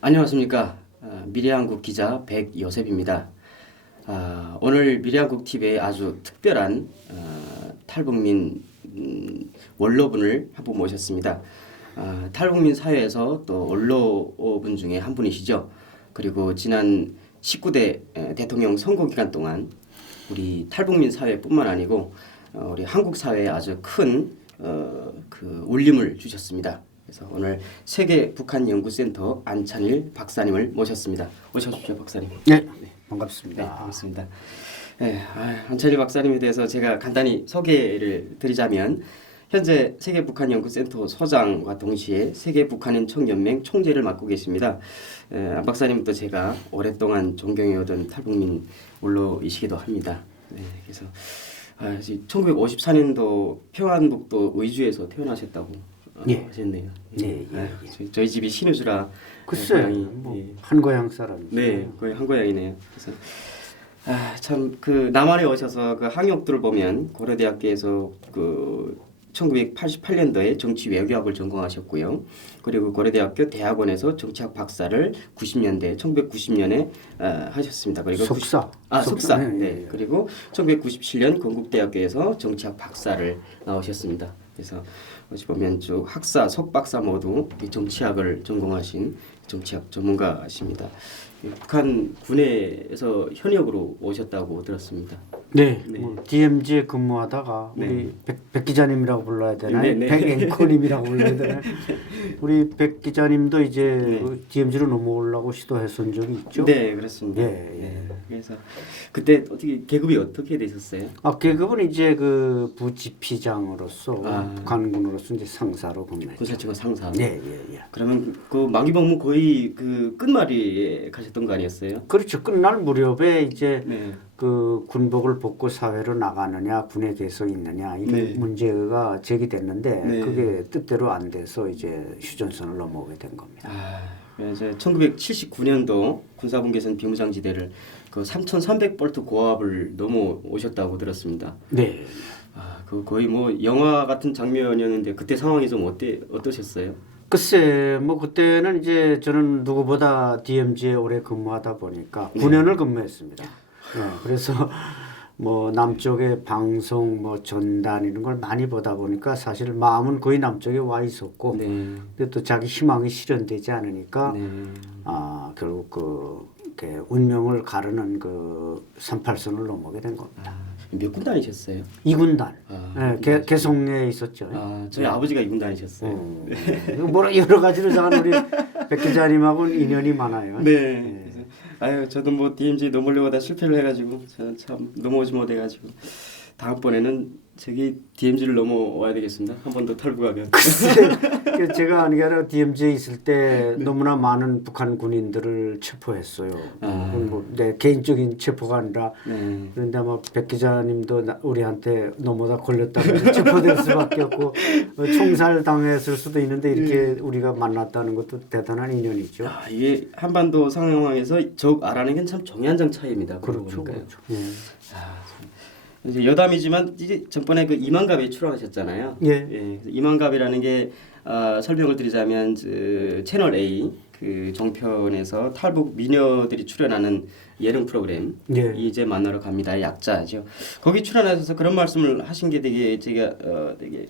안녕하십니까. 미래한국 기자 백요셉입니다. 오늘 미래한국 TV에 아주 특별한 탈북민 원로분을 한 분 모셨습니다. 탈북민 사회에서 또 원로분 중에 한 분이시죠. 그리고 지난 19대 대통령 선거 기간 동안 우리 탈북민 사회뿐만 아니고 우리 한국 사회에 아주 큰 그 울림을 주셨습니다. 그래서 오늘 세계 북한 연구센터 안찬일 박사님을 모셨습니다. 어서 오십시오, 박사님. 네, 반갑습니다. 네, 반갑습니다. 네, 안찬일 박사님에 대해서 제가 간단히 소개를 드리자면 현재 세계 북한 연구센터 소장과 동시에 세계 북한인 총연맹 총재를 맡고 계십니다. 안 박사님도 제가 오랫동안 존경해오던 탈북민 원로이시기도 합니다. 네, 그래서 1954년도 평안북도 의주에서 태어나셨다고 하셨네요. 네, 저희 집이 신우주라. 글쎄, 한고향 사람이죠. 네, 거의 한고향이네요. 그래서 참 그 남한에 오셔서 그 학력들을 보면 고려대학교에서 그 1988년도에 정치 외교학을 전공하셨고요. 그리고 고려대학교 대학원에서 정치학 박사를 1990년에 하셨습니다. 그리고 석사. 석사. 네, 네. 그리고 1997년 건국대학교에서 정치학 박사를 나오셨습니다. 그래서 어찌 보면 쭉 학사, 석박사 모두 정치학을 전공하신 정치학 전문가십니다. 북한 군에서 현역으로 오셨다고 들었습니다. 네, 네. DMZ에 근무하다가 네. 우리 백 기자님이라고 불러야 되나요? 네, 네. 백 앵커님이라고 불러야 되나요? 우리 백 기자님도 이제 네. DMZ로 넘어오려고 시도했던 적이 있죠? 네, 그렇습니다. 예. 네. 그래서 그때 어떻게 계급이 어떻게 되셨어요? 계급은 이제 그 부지피장으로서 아. 북한군으로서 이제 상사로 근무했죠. 군사청은 상사. 예. 그러면 그 만기복무 거의 그 끝말이에 가셨던 거 아니었어요? 그렇죠. 끝날 무렵에 이제 네. 그 군복을 벗고 사회로 나가느냐 군에 계속 있느냐 이런 네. 문제가 제기됐는데 네. 그게 뜻대로 안 돼서 이제 휴전선을 넘어오게 된 겁니다. 이제 1979년도 군사분계선 비무장지대를 그 3,300볼트 고압을 넘어오셨다고 들었습니다. 네. 그 거의 뭐 영화 같은 장면이었는데 그때 상황이 좀 어떠셨어요? 글쎄 뭐 그때는 이제 저는 누구보다 DMZ에 오래 근무하다 보니까 9년을 근무했습니다. 그래서 뭐 남쪽의 방송 뭐 전단 이런 걸 많이 보다 보니까 사실 마음은 거의 남쪽에 와 있었고 네. 근데 또 자기 희망이 실현되지 않으니까 네. 결국 이렇게 운명을 가르는 그 38선을 넘어오게 된 겁니다. 몇 군 다니셨어요? 2군단. 네, 개성내에 있었죠. 저희 아버지가 2군 다니셨어요. 뭐 여러 가지로 저는 우리 백 기자님하고는 인연이 많아요. 네. 그래서 저도 뭐 DMZ 넘으려다 실패를 해가지고 저는 참 넘어오지 못해가지고 다음번에는 저기 DMZ를 넘어와야 되겠습니다. 한 번 더 탈북하면. 글쎄, 제가 아니라 DMZ에 있을 때 너무나 많은 북한 군인들을 체포했어요. 내 개인적인 체포가 아니라 그런데 아마 백 기자님도 우리한테 넘어다 걸렸다가 체포될 수밖에 없고 총살 당했을 수도 있는데 이렇게 우리가 만났다는 것도 대단한 인연이죠. 이게 한반도 상황에서 적 알아내는 게 참 종이한장 차이입니다. 그렇죠. 이제 여담이지만 이제 전번에 그 이만갑에 출연하셨잖아요. 예. 이만갑이라는 게 설명을 드리자면 채널 A 그 종편에서 탈북 미녀들이 출연하는 예능 프로그램 이제 만나러 갑니다의 약자죠. 거기 출연하셔서 그런 말씀을 하신 게 되게 제가 되게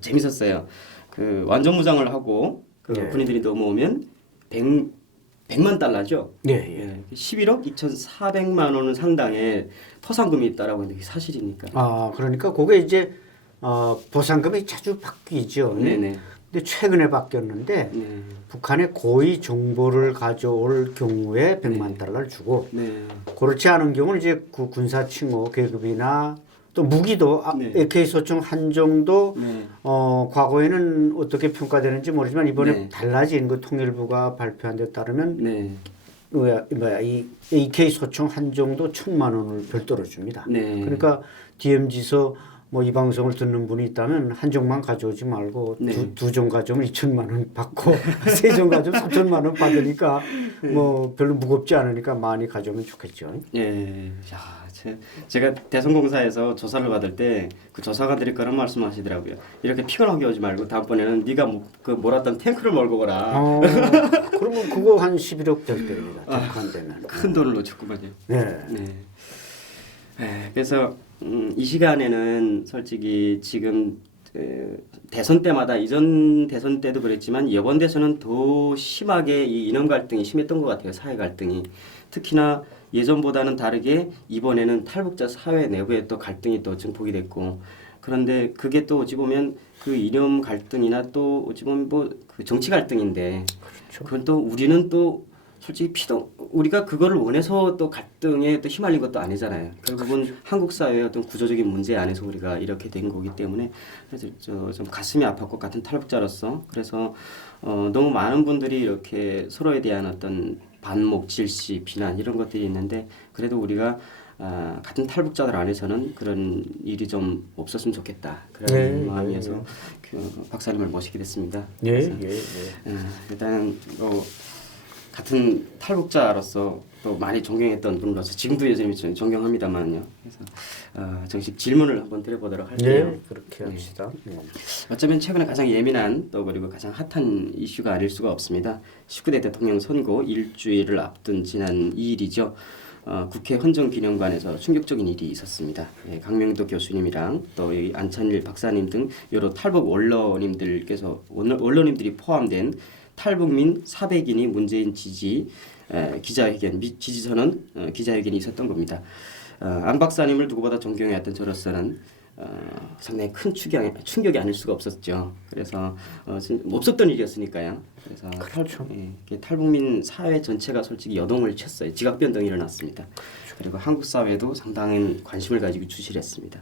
재밌었어요. 그 완전 무장을 하고 그 군인들이 넘어오면 100만 달러죠. 11억 2,400만 원 상당의 포상금이 있다라고 했는데 사실입니까? 그러니까 그게 이제 보상금이 자주 바뀌죠. 네네. 근데 최근에 바뀌었는데 북한의 고위 정보를 가져올 경우에 100만 달러를 주고 그렇지 않은 경우는 이제 그 군사 칭호 계급이나 또 무기도 AK 소총 한 정도 과거에는 어떻게 평가되는지 모르지만 이번에 달라진 그 통일부가 발표한 데 따르면 이 AK 소총 한 정도 1,000만 원을 별도로 줍니다. 그러니까 DMZ에서 뭐 이 방송을 듣는 분이 있다면 한 종만 가져오지 말고 네. 두 종 가져오면 2천만 원 받고 세 종 가져오면 3천만 원 받으니까 뭐 별로 무겁지 않으니까 많이 가져오면 좋겠죠. 예, 야, 제가 대성공사에서 조사를 받을 때 그 조사관들이 그런 말씀하시더라고요. 이렇게 피곤하게 오지 말고 다음번에는 네가 그 몰았던 탱크를 몰고 오라. 그러면 그거 한 11억 될 때입니다. 탱크 한 대면. 큰 돈을 놓쳤구만요. 네. 네. 그래서 이 시간에는 솔직히 지금 대선 때마다 이전 대선 때도 그랬지만 이번 대선은 더 심하게 이 이념 갈등이 심했던 것 같아요. 사회 갈등이 특히나 예전보다는 다르게 이번에는 탈북자 사회 내부에 또 갈등이 또 증폭이 됐고 그런데 그게 또 어찌 보면 그 이념 갈등이나 또 어찌 보면 뭐 그 정치 갈등인데 그렇죠. 그건 또 우리는 또 솔직히 우리가 그거를 원해서 또 갈등에 또 휘말린 것도 아니잖아요. 결국은 그렇죠. 한국 사회의 어떤 구조적인 문제 안에서 우리가 이렇게 된 거기 때문에 그래서 좀 가슴이 아팠고 같은 탈북자로서 그래서 너무 많은 분들이 이렇게 서로에 대한 어떤 반목, 질시, 비난 이런 것들이 있는데 그래도 우리가 같은 탈북자들 안에서는 그런 일이 좀 없었으면 좋겠다 그런 마음이어서 그 박사님을 모시게 됐습니다. 일단 같은 탈북자로서 또 많이 존경했던 분으로서 지금도 여전히 존경합니다만요. 그래서 정식 질문을 한번 드려보도록 할게요. 네, 그렇게 합시다. 어쩌면 최근에 가장 예민한 또 그리고 가장 핫한 이슈가 아닐 수가 없습니다. 19대 대통령 선거 일주일을 앞둔 지난 2일이죠. 국회 헌정기념관에서 충격적인 일이 있었습니다. 강명도 교수님이랑 또 여기 안찬일 박사님 등 여러 탈북 언론인들이 포함된 탈북민 400인이 문재인 지지 기자회견 지지선언 기자회견이 있었던 겁니다. 안 박사님을 누구보다 존경해왔던 저로서는 상당히 큰 충격이 아닐 수가 없었죠. 그래서 없었던 일이었으니까요. 그래서 그렇죠. 탈북민 사회 전체가 솔직히 여동을 쳤어요. 지각 변동이 일어났습니다. 그리고 한국 사회도 상당한 관심을 가지고 주시를 했습니다.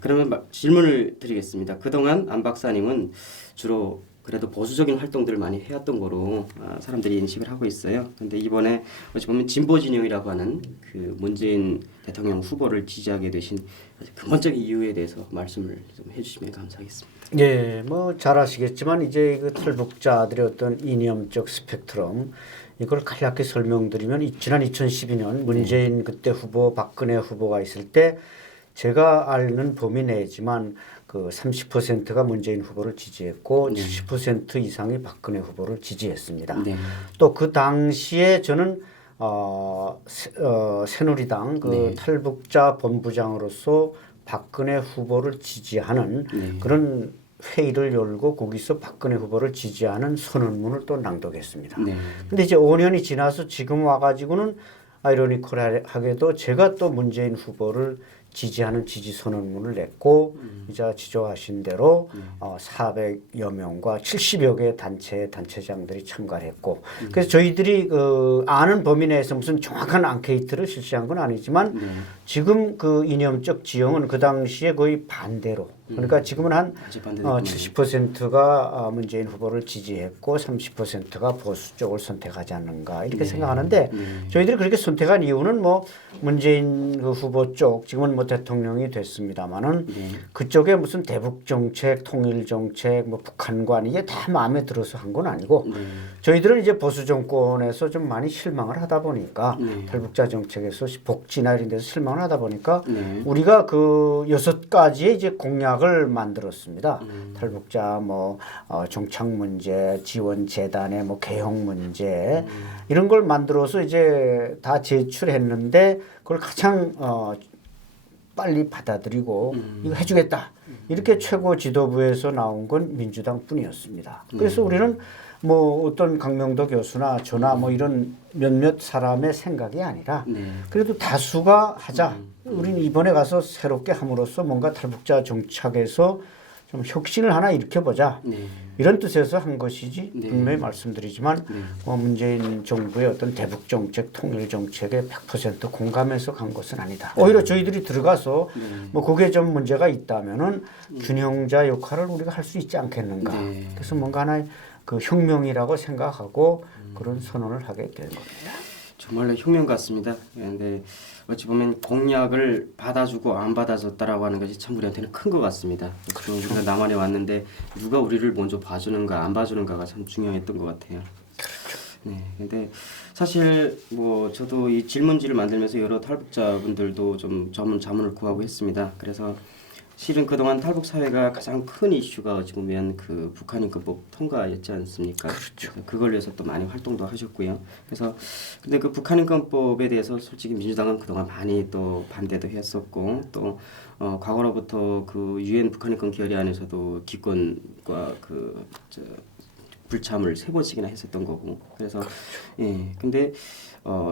그러면 질문을 드리겠습니다. 그동안 안 박사님은 주로 그래도 보수적인 활동들을 많이 해왔던 거로 사람들이 인식을 하고 있어요. 그런데 이번에 어찌 보면 진보 진영이라고 하는 그 문재인 대통령 후보를 지지하게 되신 근본적인 이유에 대해서 말씀을 좀 해주시면 감사하겠습니다. 네, 뭐 잘 아시겠지만 이제 그 탈북자들의 어떤 이념적 스펙트럼 이걸 간략히 설명드리면 지난 2012년 문재인 그때 후보 박근혜 후보가 있을 때 제가 아는 범위 내지만 그 30%가 문재인 후보를 지지했고 70% 이상이 박근혜 후보를 지지했습니다. 또 그 당시에 저는 새누리당 그 탈북자 본부장으로서 박근혜 후보를 지지하는 그런 회의를 열고 거기서 박근혜 후보를 지지하는 선언문을 또 낭독했습니다. 근데 이제 5년이 지나서 지금 와가지고는 아이러니컬하게도 제가 또 문재인 후보를 지지하는 지지 선언문을 냈고 이제 지적하신 대로 400여 명과 70여 개의 단체장들이 참가를 했고 그래서 저희들이 그 아는 범위 내에서 무슨 정확한 앙케이트를 실시한 건 아니지만 지금 그 이념적 지형은 그 당시에 거의 반대로 그러니까 지금은 한 70%가 문재인 후보를 지지했고 30%가 보수 쪽을 선택하지 않는가 이렇게 생각하는데 저희들이 그렇게 선택한 이유는 뭐 문재인 그 후보 쪽 지금은 뭐 대통령이 됐습니다만은 그쪽에 무슨 대북 정책, 통일 정책, 뭐 북한관 이게 다 마음에 들어서 한 건 아니고 저희들은 이제 보수 정권에서 좀 많이 실망을 하다 보니까 탈북자 정책에서 복지나 이런 데서 실망을 하다 보니까 우리가 그 6가지의 이제 공약을 만들었습니다. 탈북자 뭐 정착 문제, 지원 재단의 뭐 개혁 문제 이런 걸 만들어서 이제 다 제출했는데 그걸 가장 빨리 받아들이고 이거 해주겠다 이렇게 최고 지도부에서 나온 건 민주당뿐이었습니다. 그래서 우리는 뭐 어떤 강명도 교수나 저나 뭐 이런 몇몇 사람의 생각이 아니라 그래도 다수가 하자. 우리는 이번에 가서 새롭게 함으로써 뭔가 탈북자 정착에서 좀 혁신을 하나 일으켜보자. 이런 뜻에서 한 것이지 분명히 말씀드리지만 문재인 정부의 어떤 대북 정책, 통일 정책에 100% 공감해서 간 것은 아니다. 오히려 저희들이 들어가서 뭐 그게 좀 문제가 있다면은 균형자 역할을 우리가 할 수 있지 않겠는가. 그래서 뭔가 하나의 그 혁명이라고 생각하고 그런 선언을 하게 된 겁니다. 정말로 혁명 같습니다. 그런데 어찌 보면 공약을 받아주고 안 받아줬다라고 하는 것이 참 우리한테는 큰 것 같습니다. 그렇죠. 우리가 남한에 왔는데 누가 우리를 먼저 봐주는가 안 봐주는가가 참 중요했던 것 같아요. 네, 근데 사실 뭐 저도 이 질문지를 만들면서 여러 탈북자분들도 좀 자문을 구하고 했습니다. 그래서 실은 그동안 탈북 사회가 가장 큰 이슈가 어찌 보면 그 북한 인권법 통과였지 않습니까? 그렇죠. 그걸 위해서 또 많이 활동도 하셨고요. 그래서 근데 그 북한 인권법에 대해서 솔직히 민주당은 그동안 많이 또 반대도 했었고 또 과거로부터 그 유엔 북한 인권 결의안에서도 기권과 불참을 3번씩이나 했었던 거고 그래서 그렇죠. 예 근데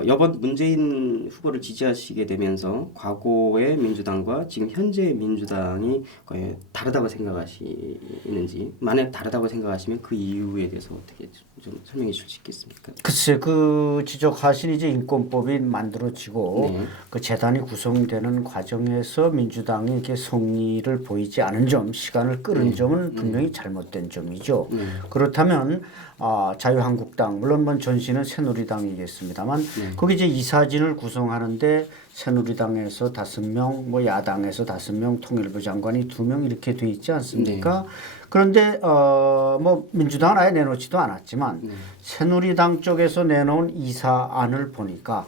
이번 문재인 후보를 지지하시게 되면서 과거의 민주당과 지금 현재의 민주당이 거의 다르다고 생각하시는지 만약 다르다고 생각하시면 그 이유에 대해서 어떻게 좀 설명해 주실 수 있겠습니까? 글쎄 그 지적하신 이제 인권법이 만들어지고 네. 그 재단이 구성되는 과정에서 민주당이 이렇게 성의를 보이지 않은 점, 시간을 끌은 점은 분명히 잘못된 점이죠. 그렇다면 자유한국당 물론 뭐 전신은 새누리당이겠습니다만 거기 이제 이사진을 구성하는데 새누리당에서 5명, 뭐 야당에서 5명, 통일부 장관이 2명 이렇게 돼 있지 않습니까? 네. 그런데 뭐 민주당은 아예 내놓지도 않았지만 새누리당 쪽에서 내놓은 이사안을 보니까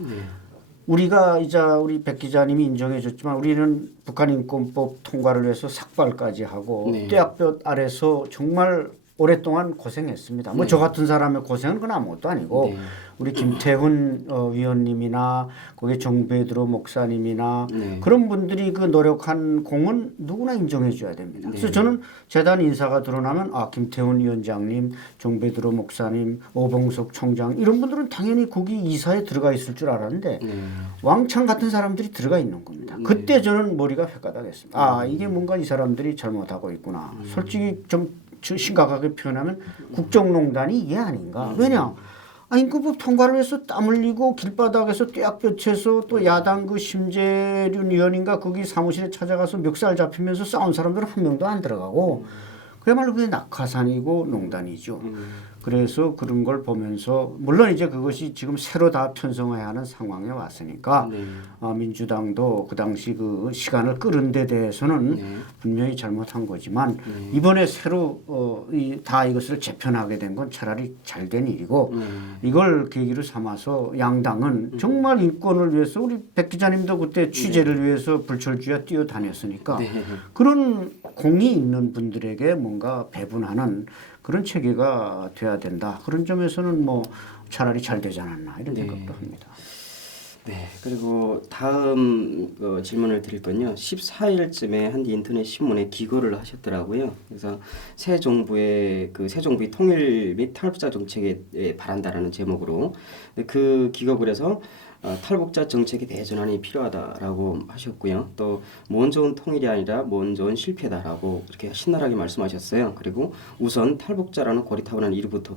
우리가 이제 우리 백 기자님이 인정해 줬지만 우리는 북한 인권법 통과를 위해서 삭발까지 하고 떼약볕 아래서 정말 오랫동안 고생했습니다. 뭐 저 같은 사람의 고생은 그건 아무것도 아니고 우리 김태훈 위원님이나 거기 정배드로 목사님이나 그런 분들이 그 노력한 공은 누구나 인정해 줘야 됩니다. 그래서 저는 재단 인사가 드러나면 김태훈 위원장님, 정배드로 목사님, 오봉석 총장 이런 분들은 당연히 거기 이사에 들어가 있을 줄 알았는데 왕창 같은 사람들이 들어가 있는 겁니다. 그때 저는 머리가 획가닥했습니다. 이게 뭔가 이 사람들이 잘못하고 있구나. 솔직히 좀 심각하게 표현하면 국정농단이 이게 아닌가. 왜냐? 인권법 통과를 해서 땀 흘리고 길바닥에서 떼약볕에서 또 야당 그 심재륜 의원인가 거기 사무실에 찾아가서 멱살 잡히면서 싸운 사람들은 한 명도 안 들어가고 그야말로 그게 낙하산이고 농단이죠. 그래서 그런 걸 보면서 물론 이제 그것이 지금 새로 다 편성해야 하는 상황에 왔으니까 민주당도 그 당시 그 시간을 끌은 데 대해서는 분명히 잘못한 거지만 이번에 새로 다 이것을 재편하게 된 건 차라리 잘된 일이고 이걸 계기로 삼아서 양당은 정말 인권을 위해서 우리 백 기자님도 그때 취재를 위해서 불철주야 뛰어다녔으니까 그런 공이 있는 분들에게 뭔가 배분하는 그런 체계가 돼야 된다. 그런 점에서는 뭐 차라리 잘 되지 않았나 이런 생각도 합니다. 네. 그리고 다음 질문을 드릴 건요. 14일쯤에 한 인터넷 신문에 기고를 하셨더라고요. 그래서 새 정부의 통일 및 탈북자 정책에 바란다라는 제목으로 그 기고를 해서 탈북자 정책의 대전환이 필요하다라고 하셨고요. 또 먼저 온 통일이 아니라 먼저 온 실패다라고 이렇게 신랄하게 말씀하셨어요. 그리고 우선 탈북자라는 고리타분한 이름부터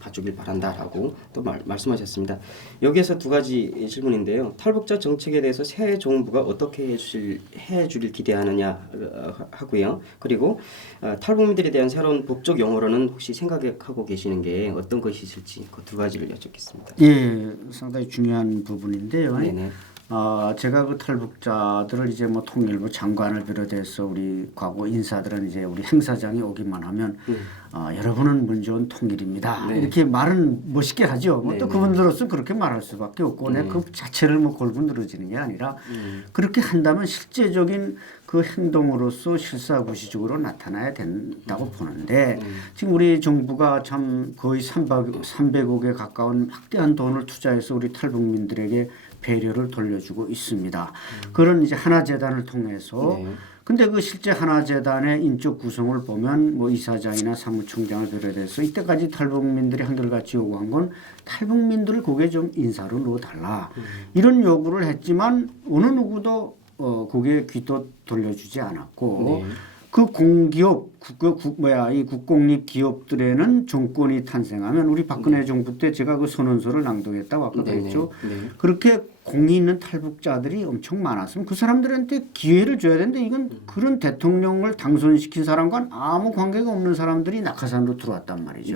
바꾸길 바란다라고 또 말씀하셨습니다. 여기에서 2가지 질문인데요. 탈북자 정책에 대해서 새 정부가 어떻게 해주길 기대하느냐 하고요. 그리고 탈북민들에 대한 새로운 법적 용어로는 혹시 생각하고 계시는 게 어떤 것이 있을지 그 2가지를 여쭙겠습니다. 예, 상당히 중요한 부분인데요. 네네. 제가 그 탈북자들을 이제 뭐 통일부 장관을 비롯해서 우리 과거 인사들은 이제 우리 행사장에 오기만 하면 여러분은 먼저 온 통일입니다. 이렇게 말은 멋있게 하죠. 뭐 또 그분들로서 그렇게 말할 수밖에 없고 그 자체를 뭐 골고 늘어지는 게 아니라 그렇게 한다면 실제적인 그 행동으로서 실사구시적으로 나타나야 된다고 보는데 지금 우리 정부가 참 거의 300억에 가까운 막대한 돈을 투자해서 우리 탈북민들에게 배려를 돌려주고 있습니다. 그런 이제 하나재단을 통해서 근데 그 실제 하나재단의 인적 구성을 보면 뭐 이사장이나 사무총장을 비롯해서 이때까지 탈북민들이 한결같이 요구한 건 탈북민들을 거기에 좀 인사로 넣어달라. 이런 요구를 했지만 어느 누구도 거기에 귀도 돌려주지 않았고 그 공기업 이 국공립 기업들에는 정권이 탄생하면 우리 박근혜 정부 때 제가 그 선언서를 낭독했다고 아까 그랬죠. 그렇게 공이 있는 탈북자들이 엄청 많았으면 그 사람들한테 기회를 줘야 되는데 이건 그런 대통령을 당선시킨 사람과는 아무 관계가 없는 사람들이 낙하산으로 들어왔단 말이죠.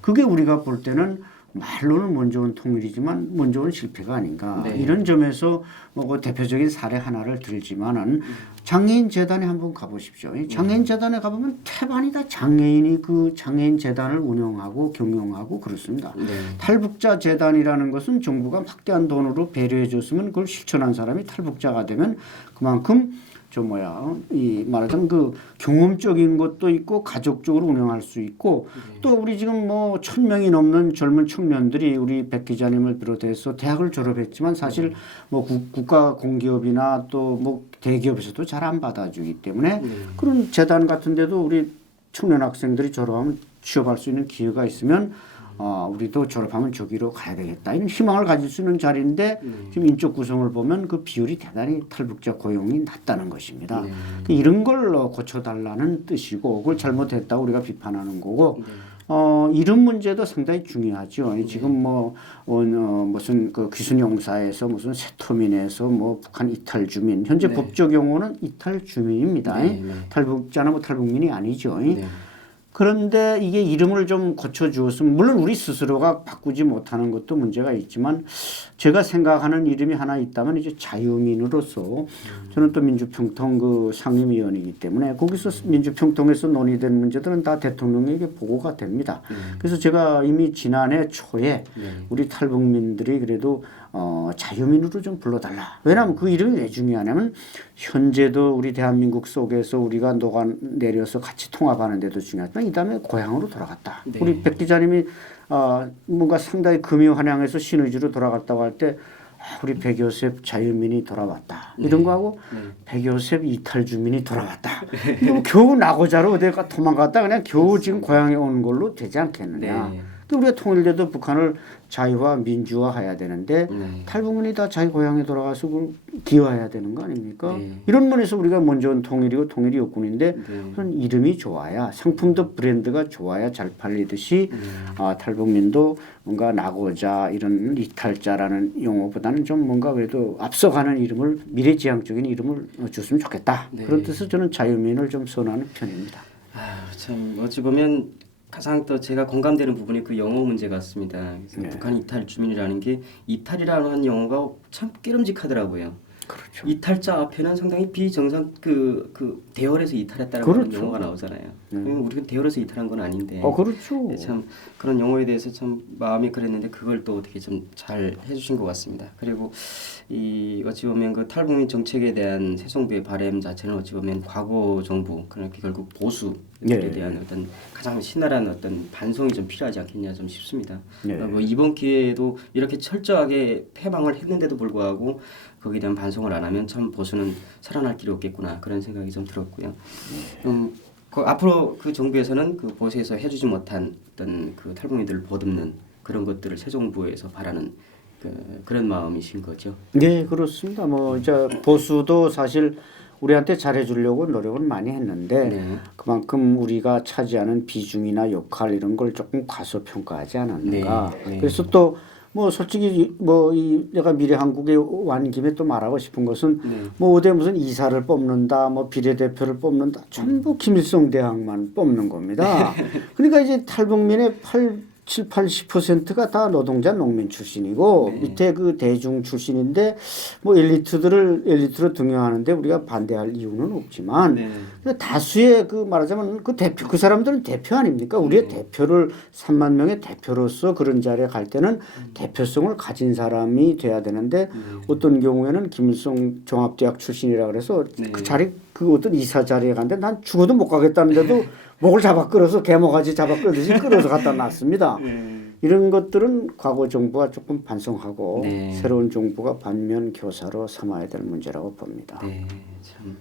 그게 우리가 볼 때는 말로는 먼저 온 통일이지만 먼저 온 실패가 아닌가. 네. 이런 점에서 뭐 대표적인 사례 하나를 들지만은 장애인 재단에 한번 가보십시오. 이 장애인 재단에 가보면 태반이 다 장애인이 그 장애인 재단을 운영하고 경영하고 그렇습니다. 네. 탈북자 재단이라는 것은 정부가 막대한 돈으로 배려해 줬으면 그걸 실천한 사람이 탈북자가 되면 그만큼 이 말하자면 그 경험적인 것도 있고 가족적으로 운영할 수 있고 또 우리 지금 뭐 1,000명이 넘는 젊은 청년들이 우리 백 기자님을 비롯해서 대학을 졸업했지만 사실 뭐 국가 공기업이나 또 뭐 대기업에서도 잘 안 받아주기 때문에 그런 재단 같은 데도 우리 청년 학생들이 졸업하면 취업할 수 있는 기회가 있으면 우리도 졸업하면 저기로 가야 되겠다. 이런 희망을 가질 수 있는 자리인데 지금 인적 구성을 보면 그 비율이 대단히 탈북자 고용이 낮다는 것입니다. 이런 걸 고쳐달라는 뜻이고 그걸 잘못했다고 우리가 비판하는 거고 이런 문제도 상당히 중요하죠. 지금 무슨 그 귀순용사에서 무슨 세토민에서 뭐 북한 이탈 주민 현재 법적 용어는 이탈 주민입니다. 탈북자나 뭐 탈북민이 아니죠. 그런데 이게 이름을 좀 고쳐주었으면 물론 우리 스스로가 바꾸지 못하는 것도 문제가 있지만 제가 생각하는 이름이 하나 있다면 이제 자유민으로서 저는 또 민주평통 그 상임위원이기 때문에 거기서 민주평통에서 논의된 문제들은 다 대통령에게 보고가 됩니다. 그래서 제가 이미 지난해 초에 우리 탈북민들이 그래도 자유민으로 좀 불러달라. 왜냐하면 그 이름이 왜 중요하냐면 현재도 우리 대한민국 속에서 우리가 녹아내려서 같이 통합하는 데도 중요하지만 이 다음에 고향으로 돌아갔다. 우리 백 기자님이 뭔가 상당히 금요한양에서 신의주로 돌아갔다고 할 때 우리 백요셉 자유민이 돌아왔다. 이런 거하고 백요셉 이탈 주민이 돌아왔다. 뭐 겨우 나고자로 어디가 도망갔다 그냥 겨우 지금 고향에 오는 걸로 되지 않겠느냐. 우리가 통일돼도 북한을 자유화 민주화해야 되는데 탈북민이 다 자기 고향에 돌아가서 그걸 기여해야 되는 거 아닙니까? 이런 면에서 우리가 먼저 온 통일이고 통일이 여군인데 그런 이름이 좋아야 상품도 브랜드가 좋아야 잘 팔리듯이 탈북민도 뭔가 나고자 이런 이탈자라는 용어보다는 좀 뭔가 그래도 앞서가는 이름을 미래지향적인 이름을 줬으면 좋겠다. 그런 뜻에서 저는 자유민을 좀 선호하는 편입니다. 참 어찌 보면 가장 또 제가 공감되는 부분이 그 영어 문제 같습니다. 북한 이탈 주민이라는 게 이탈이라는 영어가 참 깨름직하더라고요. 그렇죠. 이탈자 앞에는 상당히 비정상 그 대열에서 이탈했다라는 그렇죠. 용어가 나오잖아요. 우리가 대열에서 이탈한 건 아닌데. 그렇죠. 네, 참 그런 용어에 대해서 참 마음이 그랬는데 그걸 또 어떻게 좀 잘 해주신 것 같습니다. 그리고 이 어찌 보면 그 탈북민 정책에 대한 새 정부의 바람 자체는 어찌 보면 과거 정부 그러니까 결국 보수들에 대한 어떤 가장 신랄한 어떤 반성이 좀 필요하지 않겠냐 좀 싶습니다. 뭐 이번 기회에도 이렇게 철저하게 패망을 했는데도 불구하고 거기에 대한 반성을 안 하면 참 보수는 살아날 길이 없겠구나 그런 생각이 좀 들었고요. 앞으로 그 정부에서는 그 보수에서 해주지 못한 어떤 그 탈북민들을 보듬는 그런 것들을 새 정부에서 바라는 그런 마음이신 거죠. 네, 그렇습니다. 뭐 이제 보수도 사실 우리한테 잘해주려고 노력은 많이 했는데 그만큼 우리가 차지하는 비중이나 역할 이런 걸 조금 과소평가하지 않았는가. 그래서 또 뭐 솔직히 내가 미래한국에 완 김에 또 말하고 싶은 것은 뭐 어디 무슨 이사를 뽑는다, 뭐 비례대표를 뽑는다, 전부 김일성 대학만 뽑는 겁니다. 그러니까 이제 탈북민의 7, 80%가 다 노동자 농민 출신이고 밑에 그 대중 출신인데 뭐 엘리트로 등용하는데 우리가 반대할 이유는 없지만 다수의 그 말하자면 그 대표 그 사람들은 대표 아닙니까? 우리의 대표를 3만 명의 대표로서 그런 자리에 갈 때는 대표성을 가진 사람이 돼야 되는데 어떤 경우에는 김일성 종합대학 출신이라 그래서 그 자리 그 어떤 이사 자리에 갔는데 난 죽어도 못 가겠다는데도 목을 잡아 끌어서 개모가지 잡아 끌듯이 끌어서 갖다 놨습니다. 이런 것들은 과거 정부가 조금 반성하고 새로운 정부가 반면 교사로 삼아야 될 문제라고 봅니다. 네, 참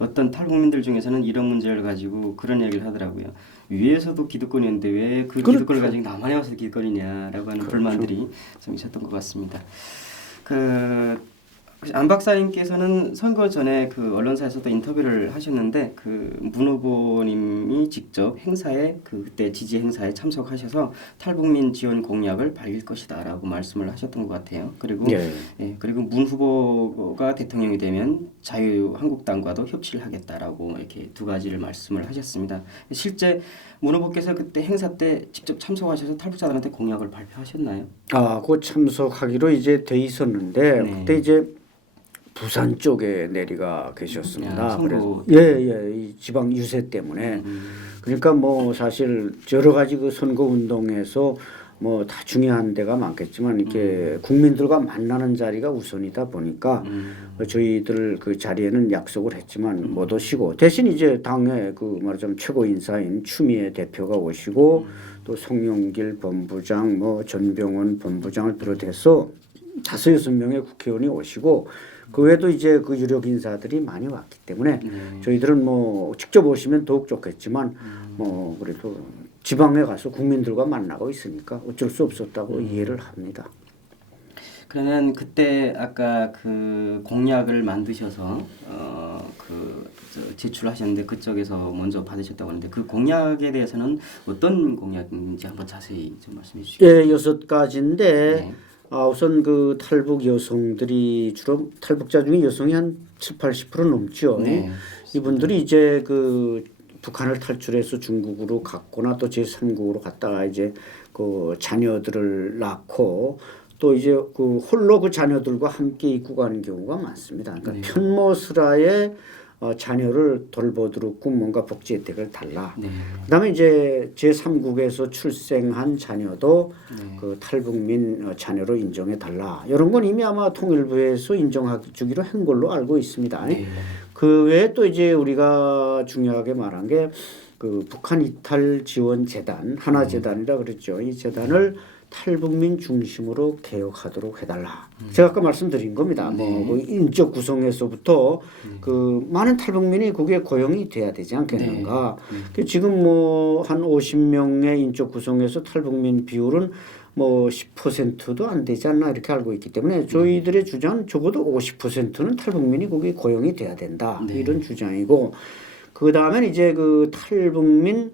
어떤 탈북민들 중에서는 이런 문제를 가지고 그런 얘기를 하더라고요. 위에서도 기득권이었는데 왜 그 기득권을 가지고 남한에 와서 기득권이냐라고 하는 불만들이 좀 있었던 것 같습니다. 안 박사님께서는 선거 전에 그 언론사에서도 인터뷰를 하셨는데 그 문 후보님이 직접 행사에 그때 지지 행사에 참석하셔서 탈북민 지원 공약을 밝힐 것이다라고 말씀을 하셨던 것 같아요. 그리고 예. 그리고 문 후보가 대통령이 되면 자유한국당과도 협치를 하겠다라고 이렇게 두 가지를 말씀을 하셨습니다. 실제 문 후보께서 그때 행사 때 직접 참석하셔서 탈북자들한테 공약을 발표하셨나요? 그 참석하기로 이제 돼 있었는데 네. 그때 이제 부산 쪽에 내리가 계셨습니다. 선거. 그래서 예예 이 지방 유세 때문에 그러니까 뭐 사실 여러 가지 그 선거 운동에서 뭐 다 중요한 데가 많겠지만 이렇게 국민들과 만나는 자리가 우선이다 보니까 저희들 그 자리에는 약속을 했지만 못 오시고 대신 이제 당의 그 말하자면 최고 인사인 추미애 대표가 오시고 또 송영길 본부장 뭐 전병헌 본부장을 비롯해서 5-6명의 국회의원이 오시고 그 외에도 이제 그 유력 인사들이 많이 왔기 때문에 저희들은 뭐 직접 오시면 더욱 좋겠지만 뭐 그래도 지방에 가서 국민들과 만나고 있으니까 어쩔 수 없었다고 이해를 합니다. 그러면 그때 아까 그 공약을 만드셔서 제출하셨는데 그쪽에서 먼저 받으셨다고 하는데 그 공약에 대해서는 어떤 공약인지 한번 자세히 좀 말씀해 주시죠. 예, 6가지인데 네. 우선 그 탈북 여성들이 주로 탈북자 중에 여성이 한 70-80% 넘죠. 네. 이분들이 이제 그 북한을 탈출해서 중국으로 갔거나 또 제3국으로 갔다가 이제 그 자녀들을 낳고 또 이제 그 홀로 그 자녀들과 함께 입고 가는 경우가 많습니다. 그러니까 네. 편모스라의 자녀를 돌보도록 뭔가 복지 혜택을 달라. 네. 그다음에 이제 제3국에서 출생한 자녀도 네. 그 탈북민 자녀로 인정해 달라. 이런 건 이미 아마 통일부에서 인정해 주기로 한 걸로 알고 있습니다. 네. 그 외에 또 이제 우리가 중요하게 말한 게 그 북한 이탈 지원 재단 하나 재단이라 그랬죠. 이 재단을 탈북민 중심으로 개혁하도록 해달라. 제가 아까 말씀드린 겁니다. 네. 뭐 인적 구성에서부터 그 많은 탈북민이 거기에 고용이 돼야 되지 않겠는가. 지금 뭐 한 50명의 인적 구성에서 탈북민 비율은 뭐 10%도 안 되지 않나 이렇게 알고 있기 때문에 저희들의 주장은 적어도 50%는 탈북민이 거기에 고용이 돼야 된다. 네. 이런 주장이고 그 다음에 이제 그 탈북민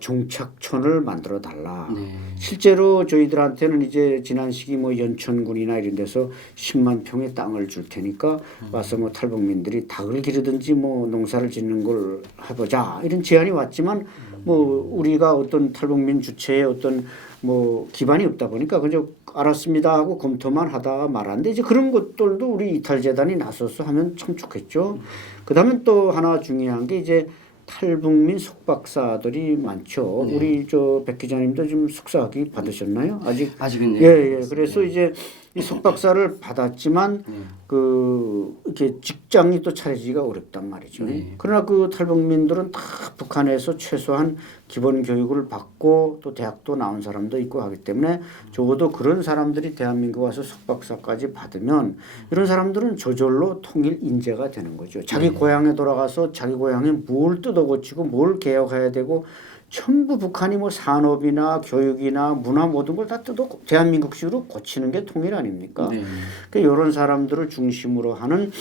종착촌을 만들어 달라. 네. 실제로 저희들한테는 이제 지난 시기 뭐 연천군이나 이런 데서 10만 평의 땅을 줄 테니까 와서 뭐 탈북민들이 닭을 기르든지 뭐 농사를 짓는 걸 해보자 이런 제안이 왔지만 뭐 우리가 어떤 탈북민 주체의 어떤 뭐 기반이 없다 보니까 그저 알았습니다 하고 검토만 하다가 말았는데 이제 그런 것들도 우리 이탈재단이 나서서 하면 참 좋겠죠. 그다음에 또 하나 중요한 게 이제 탈북민 속박사들이 많죠. 네. 우리 저 백 기자님도 지금 속사학위 받으셨나요? 아직은 예. 그래서 이제 이 속박사를 받았지만 그 이렇게 직장이 또 차려지기가 어렵단 말이죠. 네. 그러나 그 탈북민들은 다 북한에서 최소한 기본 교육을 받고 또 대학도 나온 사람도 있고 하기 때문에 적어도 그런 사람들이 대한민국 와서 속박사까지 받으면 이런 사람들은 저절로 통일 인재가 되는 거죠. 자기 고향에 돌아가서 자기 고향에 뭘 뜯어고치고 뭘 개혁해야 되고 전부 북한이 뭐 산업이나 교육이나 문화 모든 걸 다 뜯어 대한민국식으로 고치는 게 통일 아닙니까? 네. 그러니까 이런 사람들을 중심으로 하는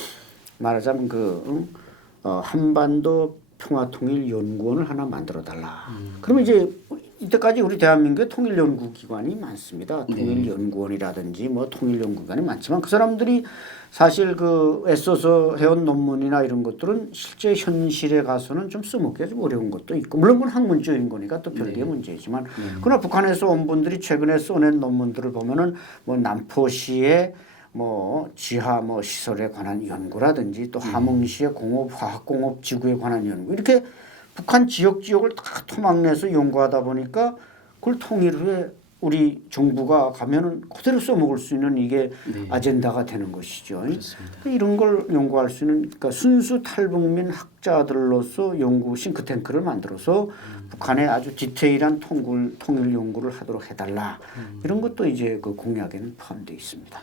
말하자면 한반도 평화통일연구원을 하나 만들어 달라. 그러면 이제 이때까지 우리 대한민국에 통일연구기관이 많습니다. 통일연구원이라든지 뭐 통일연구기관이 많지만 그 사람들이 사실 그 애써서 해온 논문이나 이런 것들은 실제 현실에 가서는 좀 써먹기가 좀 어려운 것도 있고 물론 그건 학문적인 거니까 또 별개의 문제지만 그러나 북한에서 온 분들이 최근에 써낸 논문들을 보면은 뭐 남포시의 뭐 지하 뭐 시설에 관한 연구라든지 또 함흥시의 공업 화학공업 지구에 관한 연구 이렇게 북한 지역을 다 토막내서 연구하다 보니까 그걸 통일 후에 우리 정부가 가면은 그대로 써먹을 수 있는 이게 아젠다가 되는 것이죠. 그러니까 이런 걸 연구할 수 있는 그러니까 순수 탈북민 학자들로서 연구 싱크탱크를 만들어서 북한의 아주 디테일한 통일 연구를 하도록 해달라. 이런 것도 이제 그 공약에는 포함되어 있습니다.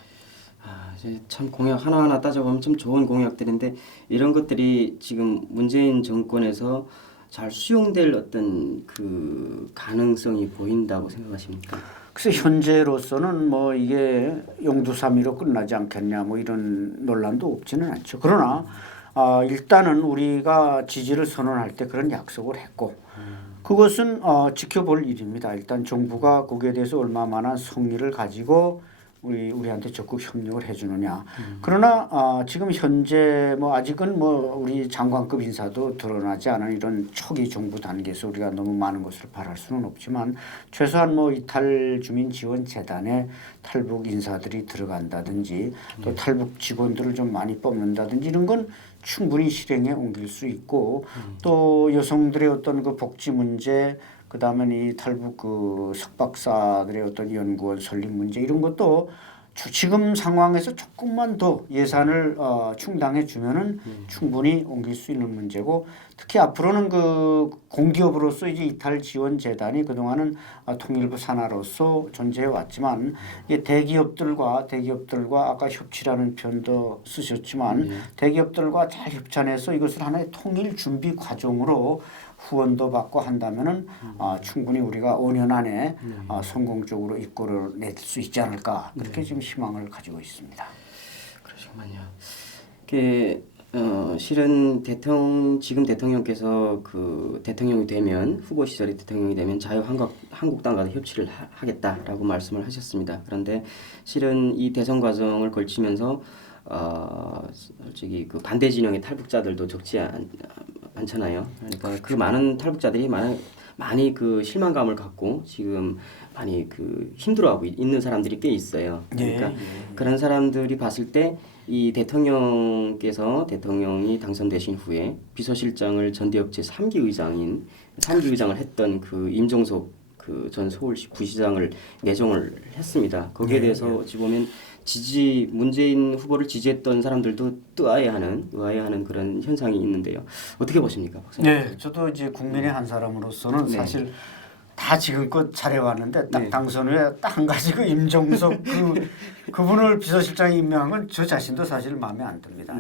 이제 참 공약 하나하나 따져보면 참 좋은 공약들인데 이런 것들이 지금 문재인 정권에서 잘 수용될 어떤 그 가능성이 보인다고 생각하십니까? 그래서 현재로서는 뭐 이게 용두사미로 끝나지 않겠냐 뭐 이런 논란도 없지는 않죠. 그러나 일단은 우리가 지지를 선언할 때 그런 약속을 했고 그것은 지켜볼 일입니다. 일단 정부가 거기에 대해서 얼마만한 성의를 가지고 우리한테 적극 협력을 해주느냐. 그러나 지금 현재 뭐 아직은 뭐 우리 장관급 인사도 드러나지 않은 이런 초기 정부 단계에서 우리가 너무 많은 것을 바랄 수는 없지만 최소한 뭐 이탈 주민 지원 재단에 탈북 인사들이 들어간다든지 또 탈북 직원들을 좀 많이 뽑는다든지 이런 건 충분히 실행에 옮길 수 있고 또 여성들의 어떤 그 복지 문제 그다음에 이 탈북 그 석박사들의 어떤 연구원 설립 문제 이런 것도 지금 상황에서 조금만 더 예산을 충당해 주면은 충분히 옮길 수 있는 문제고 특히 앞으로는 그 공기업으로서 이제 이탈 지원 재단이 그동안은 통일부 산하로서 존재해 왔지만 이게 대기업들과 아까 협치라는 표현도 쓰셨지만 대기업들과 잘 협찬해서 이것을 하나의 통일 준비 과정으로 후원도 받고 한다면은 충분히 우리가 5년 안에 성공적으로 이끌어낼 수 있지 않을까 그렇게 지금 희망을 가지고 있습니다. 그러시군요. 실은 지금 대통령께서 그 대통령이 되면 후보 시절에 대통령이 되면 자유한국당과도 협치를 하겠다라고 말씀을 하셨습니다. 그런데 실은 이 대선 과정을 걸치면서 솔직히 그 반대 진영의 탈북자들도 적지 않잖아요. 그러니까 그 많은 탈북자들이 많이 그 실망감을 갖고 지금 많이 그 힘들어하고 있는 사람들이 꽤 있어요. 그러니까 그런 사람들이 봤을 때 이 대통령이 당선되신 후에 비서실장을 전대협체 3기 의장을 했던 그 임종석 그 전 서울시 부시장을 내정을 했습니다. 거기에 대해서 어찌 보면 문재인 후보를 지지했던 사람들도 의아해하는 그런 현상이 있는데요. 어떻게 보십니까, 박사님? 네, 저도 이제 국민의 한 사람으로서는 사실 다 지금껏 잘해왔는데 딱 당선 후에 딱 한 가지 그 임종석 그분을 비서실장에 임명한 건 저 자신도 사실 마음에 안 듭니다.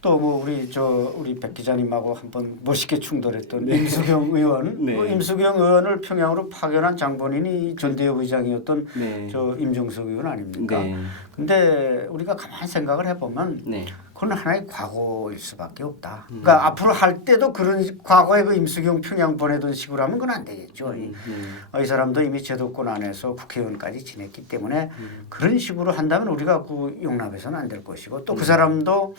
또 뭐 우리 백 기자님하고 한번 멋있게 충돌했던 임수경 의원, 임수경 의원을 평양으로 파견한 장본인이 전대협 의장이었던 저 임종석 의원 아닙니까? 근데 우리가 가만히 생각을 해보면 그건 하나의 과거일 수밖에 없다. 그러니까 앞으로 할 때도 그런 과거에 그 임수경 평양 보내던 식으로 하면 그건 안 되겠죠. 이 사람도 이미 제도권 안에서 국회의원까지 지냈기 때문에 그런 식으로 한다면 우리가 그 용납해서는 안 될 것이고 또 그 사람도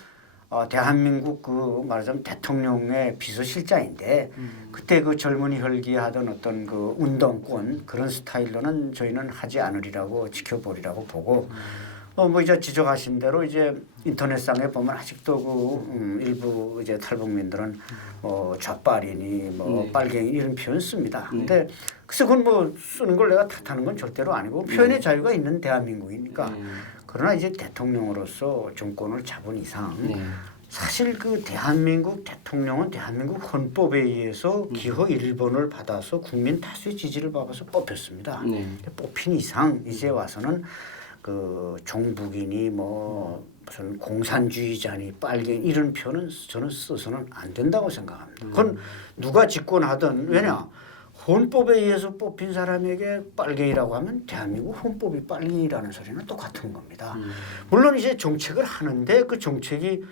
대한민국 그 말하자면 대통령의 비서실장인데 그때 그 젊은이 혈기하던 어떤 그 운동권 그런 스타일로는 저희는 하지 않으리라고 지켜보리라고 보고 뭐 이제 지적하신 대로 이제 인터넷상에 보면 아직도 그 일부 이제 탈북민들은 좌빨이니 빨갱이 이런 표현 씁니다. 근데 그래서 그건 뭐 쓰는 걸 내가 탓하는 건 절대로 아니고 표현의 자유가 있는 대한민국이니까. 그러나 이제 대통령으로서 정권을 잡은 이상 사실 그 대한민국 대통령은 대한민국 헌법에 의해서 기호 1번을 받아서 국민 다수의 지지를 받아서 뽑혔습니다. 뽑힌 이상 이제 와서는 그 종북이니 무슨 공산주의자니 빨갱이 이런 표현은 저는 써서는 안 된다고 생각합니다. 그건 누가 집권하든 왜냐 헌법에 의해서 뽑힌 사람에게 빨갱이라고 하면 대한민국 헌법이 빨갱이라는 소리는 똑같은 겁니다. 물론 이제 정책을 하는데 그 정책이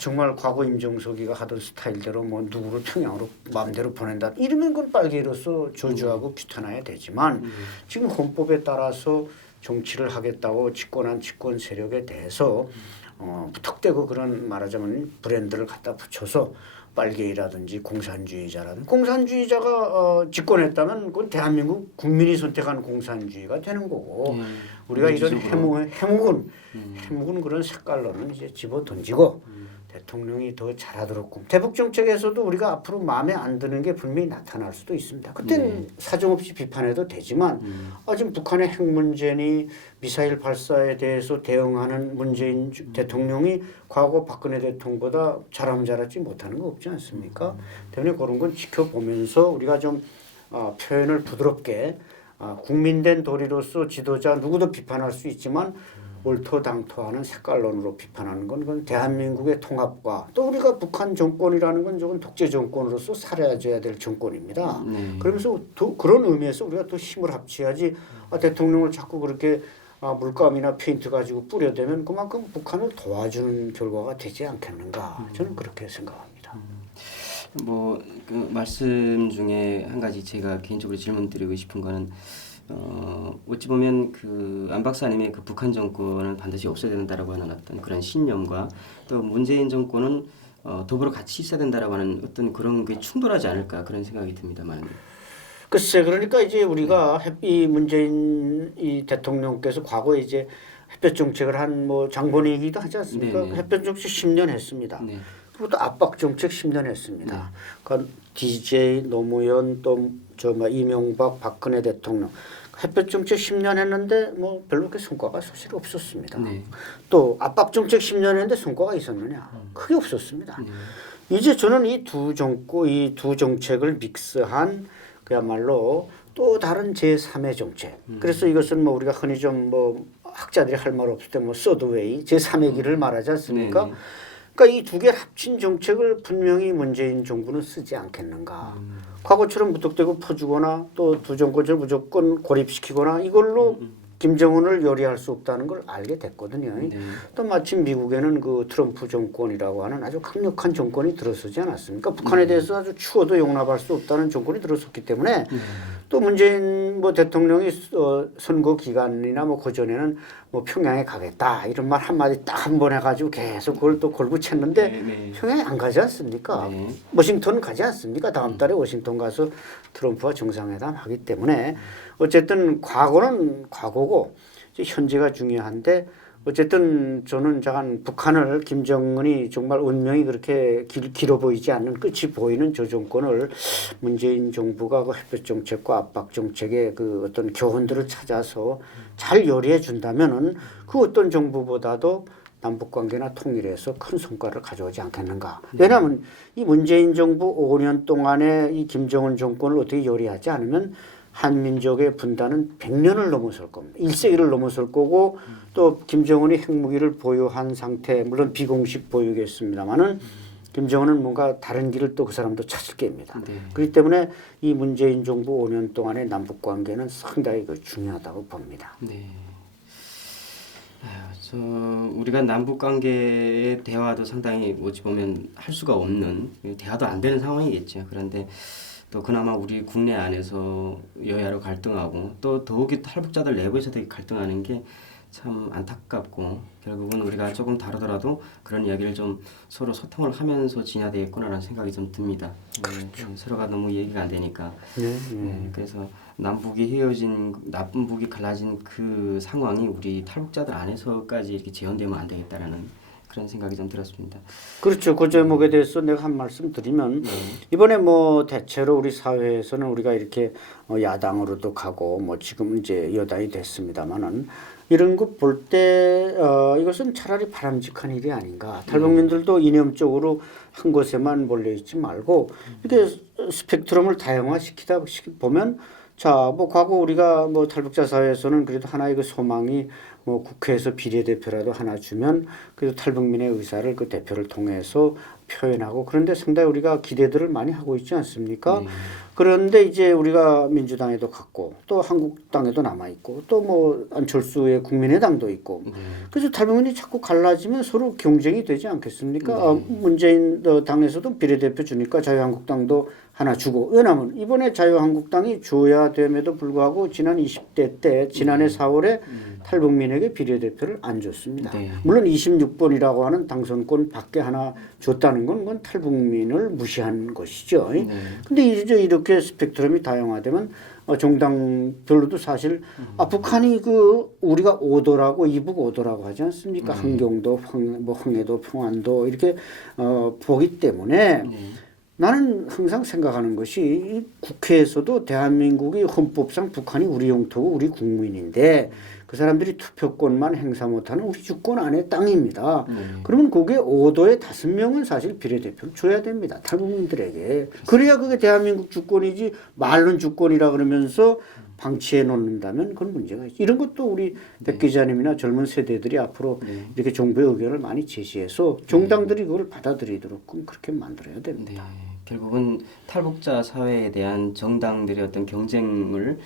정말 과거 임종석이가 하던 스타일대로 뭐 누구를 평양으로 마음대로 보낸다 이러면 그건 빨갱이로서 저주하고 규탄해야 되지만 지금 헌법에 따라서 정치를 하겠다고 집권한 집권 세력에 대해서 턱대고 그런 말하자면 브랜드를 갖다 붙여서 빨갱이라든지 공산주의자가 집권했다면 그건 대한민국 국민이 선택한 공산주의가 되는 거고 우리가 이런 해묵은 그런 색깔로는 이제 집어 던지고 대통령이 더 잘하도록 대북 정책에서도 우리가 앞으로 마음에 안 드는 게 분명히 나타날 수도 있습니다. 그때는 사정없이 비판해도 되지만 지금 북한의 핵 문제니 미사일 발사에 대해서 대응하는 문재인 대통령이 과거 박근혜 대통령보다 잘하면 잘하지 못하는 거 없지 않습니까? 때문에 그런 건 지켜보면서 우리가 좀 표현을 부드럽게 국민된 도리로서 지도자 누구도 비판할 수 있지만 올토당토하는 색깔론으로 비판하는 건 그건 대한민국의 통합과 또 우리가 북한 정권이라는 건 저건 독재 정권으로서 사라져야 될 정권입니다. 그러면서 그런 의미에서 우리가 또 힘을 합쳐야지 대통령을 자꾸 그렇게 물감이나 페인트 가지고 뿌려대면 그만큼 북한을 도와주는 결과가 되지 않겠는가 저는 그렇게 생각합니다. 그 말씀 중에 한 가지 제가 개인적으로 질문드리고 싶은 거는 어찌 보면 그 안 박사님의 그 북한 정권은 반드시 없어야 된다라고 하는 어떤 그런 신념과 또 문재인 정권은 더불어 같이 있어야 된다라고 하는 어떤 그런 게 충돌하지 않을까 그런 생각이 듭니다만. 글쎄 그러니까 이제 우리가 이 문재인 이 대통령께서 과거에 이제 햇볕 정책을 한 뭐 장본인이기도 하지 않습니까? 네네. 햇볕 정책 10년 했습니다. 네. 그리고 또 압박 정책 10년 했습니다. 그러니까 DJ 노무현 또 이명박 박근혜 대통령 햇볕 정책 10년 했는데 뭐 별로 그렇게 성과가 사실 없었습니다. 네. 또 압박 정책 10년 했는데 성과가 있었느냐? 크게 없었습니다. 이제 저는 이 두 정책을 믹스한 그야말로 또 다른 제3의 정책. 그래서 이것은 뭐 우리가 흔히 좀 뭐 학자들이 할 말 없을 때 뭐 서드웨이 제3의 길을 말하지 않습니까? 네네. 그러니까 이 두 개를 합친 정책을 분명히 문재인 정부는 쓰지 않겠는가. 과거처럼 무턱대고 퍼주거나 또 두 정권을 무조건 고립시키거나 이걸로 김정은을 요리할 수 없다는 걸 알게 됐거든요. 네. 또 마침 미국에는 그 트럼프 정권이라고 하는 아주 강력한 정권이 들어서지 않았습니까? 북한에 대해서 아주 추워도 용납할 수 없다는 정권이 들어섰기 때문에 또 문재인 뭐 대통령이 선거 기간이나 뭐 그전에는 뭐 평양에 가겠다 이런 말 한마디 딱 한 번 해가지고 계속 그걸 또 골고챘는데 네. 평양에 안 가지 않습니까? 네. 워싱턴 가지 않습니까? 다음 달에 워싱턴 가서 트럼프와 정상회담 하기 때문에 어쨌든 과거는 과거고 이제 현재가 중요한데 어쨌든 저는 잠깐 북한을 김정은이 정말 운명이 그렇게 길어 보이지 않는 끝이 보이는 저 정권을 문재인 정부가 그 햇볕 정책과 압박 정책의 그 어떤 교훈들을 찾아서 잘 요리해 준다면은 그 어떤 정부보다도 남북 관계나 통일에서 큰 성과를 가져오지 않겠는가. 왜냐하면 이 문재인 정부 5년 동안에 이 김정은 정권을 어떻게 요리하지 않으면 한민족의 분단은 100년을 넘어설 겁니다. 1세기를 넘어설 거고 또 김정은이 핵무기를 보유한 상태 물론 비공식 보유겠습니다만은 김정은은 뭔가 다른 길을 또 그 사람도 찾을 겁니다. 네. 그렇기 때문에 이 문재인 정부 5년 동안의 남북 관계는 상당히 중요하다고 봅니다. 네. 우리가 남북 관계의 대화도 상당히 어찌 보면 할 수가 없는 대화도 안 되는 상황이겠죠. 그런데 또 그나마 우리 국내 안에서 여야로 갈등하고 또 더욱이 탈북자들 내부에서도 갈등하는 게 참 안타깝고 결국은 우리가 조금 다르더라도 그런 이야기를 좀 서로 소통을 하면서 지내야 되겠구나라는 생각이 좀 듭니다. 그렇죠. 서로가 너무 얘기가 안 되니까. 그래서 남북이 갈라진 그 상황이 우리 탈북자들 안에서까지 이렇게 재현되면 안 되겠다라는 그런 생각이 좀 들었습니다. 그렇죠. 그 제목에 대해서 내가 한 말씀 드리면 이번에 뭐 대체로 우리 사회에서는 우리가 이렇게 야당으로도 가고 뭐 지금 이제 여당이 됐습니다만은 이런 거 볼 때 이것은 차라리 바람직한 일이 아닌가. 탈북민들도 이념적으로 한 곳에만 몰려 있지 말고 이렇게 스펙트럼을 다양화시키다 보면 자, 뭐 과거 우리가 뭐 탈북자 사회에서는 그래도 하나의 그 소망이 뭐 국회에서 비례대표라도 하나 주면 그래도 탈북민의 의사를 그 대표를 통해서 표현하고 그런데 상당히 우리가 기대들을 많이 하고 있지 않습니까? 그런데 이제 우리가 민주당에도 갔고 또 한국당에도 남아 있고 또 뭐 안철수의 국민의당도 있고 그래서 탈북민이 자꾸 갈라지면 서로 경쟁이 되지 않겠습니까? 문재인 당에서도 비례대표 주니까 자유한국당도 하나 주고 왜냐하면 이번에 자유한국당이 줘야 됨에도 불구하고 지난 20대 때 지난해 4월에 탈북민에게 비례대표를 안 줬습니다. 물론 26번이라고 하는 당선권 밖에 하나 줬다는 건 그건 탈북민을 무시한 것이죠. 근데 이제 이렇게 스펙트럼이 다양화되면 정당별로도 사실 북한이 그 우리가 오더라고 이북 오더라고 하지 않습니까? 한경도, 황해도, 평안도 이렇게 보기 때문에 나는 항상 생각하는 것이 국회에서도 대한민국이 헌법상 북한이 우리 영토고 우리 국민인데 그 사람들이 투표권만 행사 못하는 우리 주권 안의 땅입니다. 그러면 거기에 5도에 5명은 사실 비례대표를 줘야 됩니다. 탈북민들에게. 그래야 그게 대한민국 주권이지 말론 주권이라 그러면서 방치해 놓는다면 그건 문제가 있죠. 이런 것도 우리 백 기자님이나 젊은 세대들이 앞으로 이렇게 정부의 의견을 많이 제시해서 정당들이 그걸 받아들이도록 그렇게 만들어야 됩니다. 결국은 탈북자 사회에 대한 정당들의 어떤 경쟁을